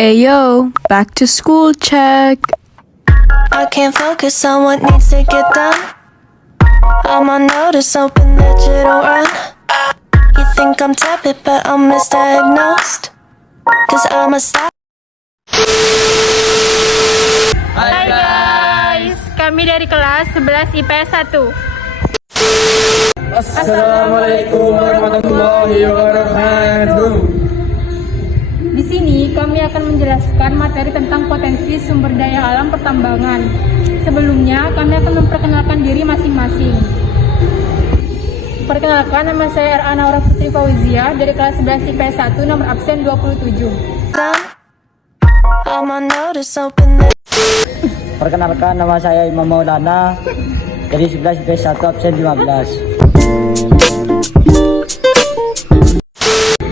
Ayo, back to school check. I can't focus on what needs to get done. I'm on notice, open that you don't run. You think I'm tepid, but I'm misdiagnosed. Cause I'm a star. Hai guys, kami dari kelas 11 IPS 1. Assalamualaikum warahmatullahi wabarakatuh. Di sini kami akan menjelaskan materi tentang potensi sumber daya alam pertambangan. Sebelumnya kami akan memperkenalkan diri masing-masing. Perkenalkan, nama saya R.A. Naura Putri Fauzia dari kelas 11 IPS 1 nomor absen 27. I'm on notice, open that. Perkenalkan, nama saya Imam Maulana dari 11 IPS 1 absen 15.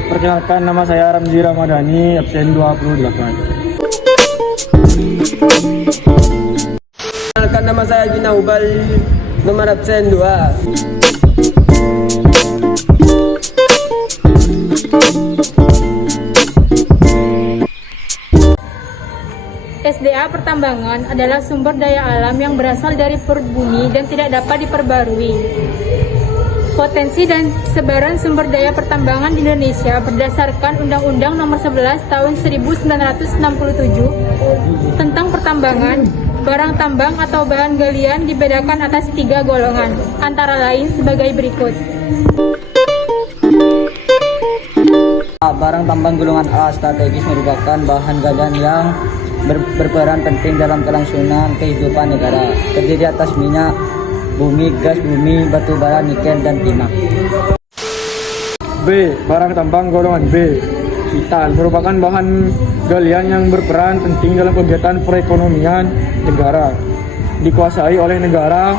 Perkenalkan, nama saya Ramzi Ramadhani, absen 28. Perkenalkan, nama saya Gina Ubal, nomor absen 2. SDA pertambangan adalah sumber daya alam yang berasal dari perut bumi dan tidak dapat diperbarui. Potensi dan sebaran sumber daya pertambangan di Indonesia berdasarkan Undang-Undang Nomor 11 Tahun 1967 tentang pertambangan, barang tambang atau bahan galian dibedakan atas 3 golongan, antara lain sebagai berikut. Barang tambang golongan A strategis merupakan bahan galian yang berperan penting dalam kelangsungan kehidupan negara, terdiri atas minyak bumi, gas bumi, batu bara, nikel, dan timah. B. Barang tambang golongan B. Vital merupakan bahan galian yang berperan penting dalam kegiatan perekonomian negara, dikuasai oleh negara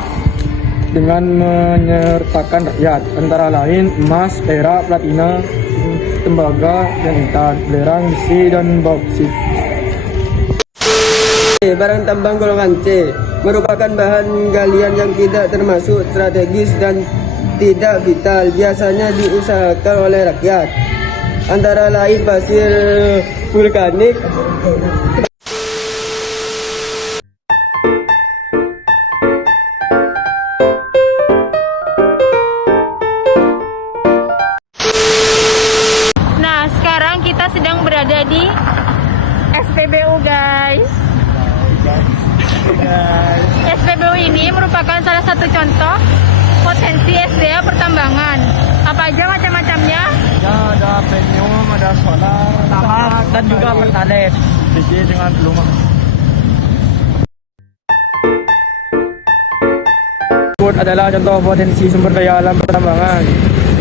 dengan menyertakan rakyat, antara lain emas, perak, platina, tembaga, dan intan, belerang, besi, dan bauksit. Barang tambang golongan C merupakan bahan galian yang tidak termasuk strategis dan tidak vital, biasanya diusahakan oleh rakyat, antara lain pasir vulkanik, Nah, sekarang kita sedang berada di SPBU guys. SPBU ini merupakan salah satu contoh potensi SDA pertambangan. Apa aja macam-macamnya? Ya, ada premium, ada solar, Tamak, dan juga pertalite. besi dengan peluang. Adalah contoh potensi sumber daya alam pertambangan.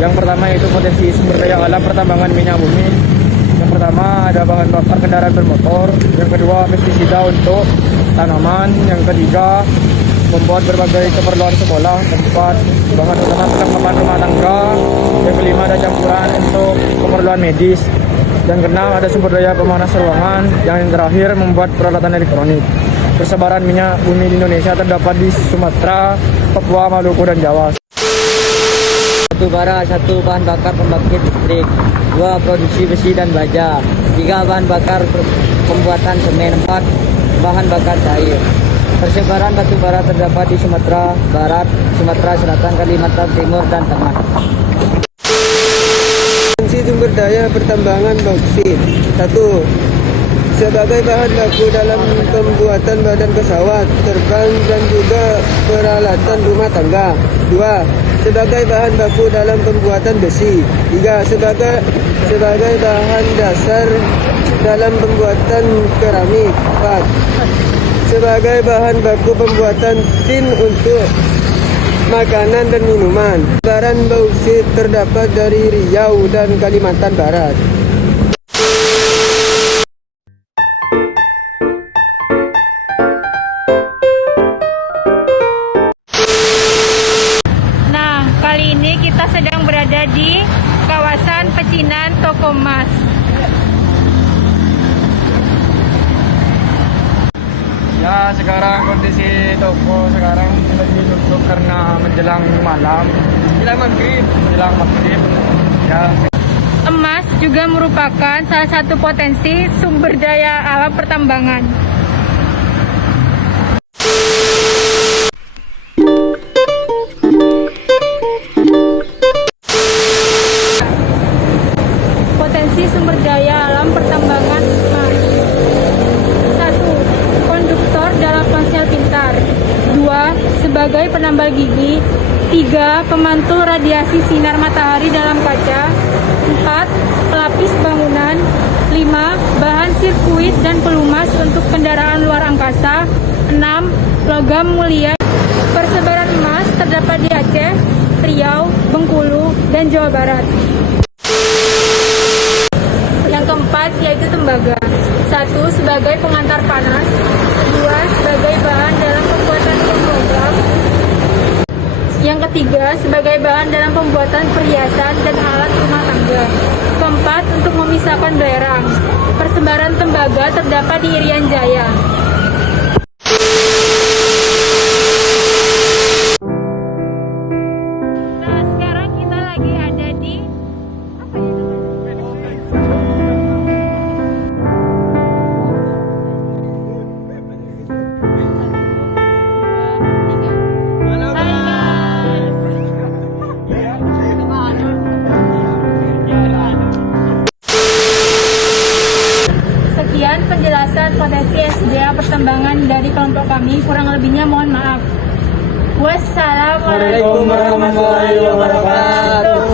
Yang pertama yaitu potensi sumber daya alam pertambangan minyak bumi. Yang pertama ada bahan bakar kendaraan bermotor. Yang kedua pestisida untuk tanaman. Yang ketiga membuat berbagai keperluan sekolah. Keempat bahan utama perlengkapan rumah tangga. Yang kelima ada campuran untuk keperluan medis. Yang keenam ada sumber daya pemanas ruangan. Yang terakhir membuat peralatan elektronik. Persebaran minyak bumi di Indonesia terdapat di Sumatera, Papua, Maluku, dan Jawa. Batu bara, 1 bahan bakar pembangkit listrik, 2 produksi besi dan baja, 3 bahan bakar pembuatan semen, 4 bahan bakar cair. Persebaran batu bara terdapat di Sumatera Barat, Sumatera Selatan, Kalimantan Timur, dan Tengah. potensi sumber daya pertambangan bauksit. 1. Sebagai bahan baku dalam pembuatan badan pesawat terbang dan juga peralatan rumah tangga. 2. Sebagai bahan baku dalam pembuatan besi. 3. Sebagai bahan dasar dalam pembuatan keramik. 4. Sebagai bahan baku pembuatan tin untuk makanan dan minuman. Sebaran bauksit terdapat dari Riau dan Kalimantan Barat. Nah, kali ini kita sedang berada di kawasan pecinan Toko Emas. Ya, sekarang kondisi toko sekarang lagi tutup karena menjelang malam, menjelang maghrib. Ya, Emas juga merupakan salah satu potensi sumber daya alam pertambangan. Potensi sumber daya alam pertambangan emas. 1. Konduktor dalam ponsel pintar. 2. Sebagai penambal gigi. 3. Pemantul radiasi sinar matahari dalam kaca. 4. Pelapis bangunan. 5. Bahan sirkuit dan pelumas untuk kendaraan luar angkasa. 6. Logam mulia. Persebaran emas terdapat di Aceh, Riau, Bengkulu, dan Jawa Barat. Yang keempat yaitu tembaga. 1. Sebagai pengantar panas. 2. Sebagai bahan dalam pembuatan bom logam. Yang ketiga sebagai bahan dalam pembuatan perhiasan dan alat rumah tangga. Keempat, untuk memisahkan belerang. Persebaran tembaga terdapat di Irian Jaya. Nah, sekarang kita lagi ada di apa ya? Sekian penjelasan potensi SDA pertambangan dari kelompok kami. Kurang lebihnya mohon maaf. Wassalamualaikum warahmatullahi wabarakatuh.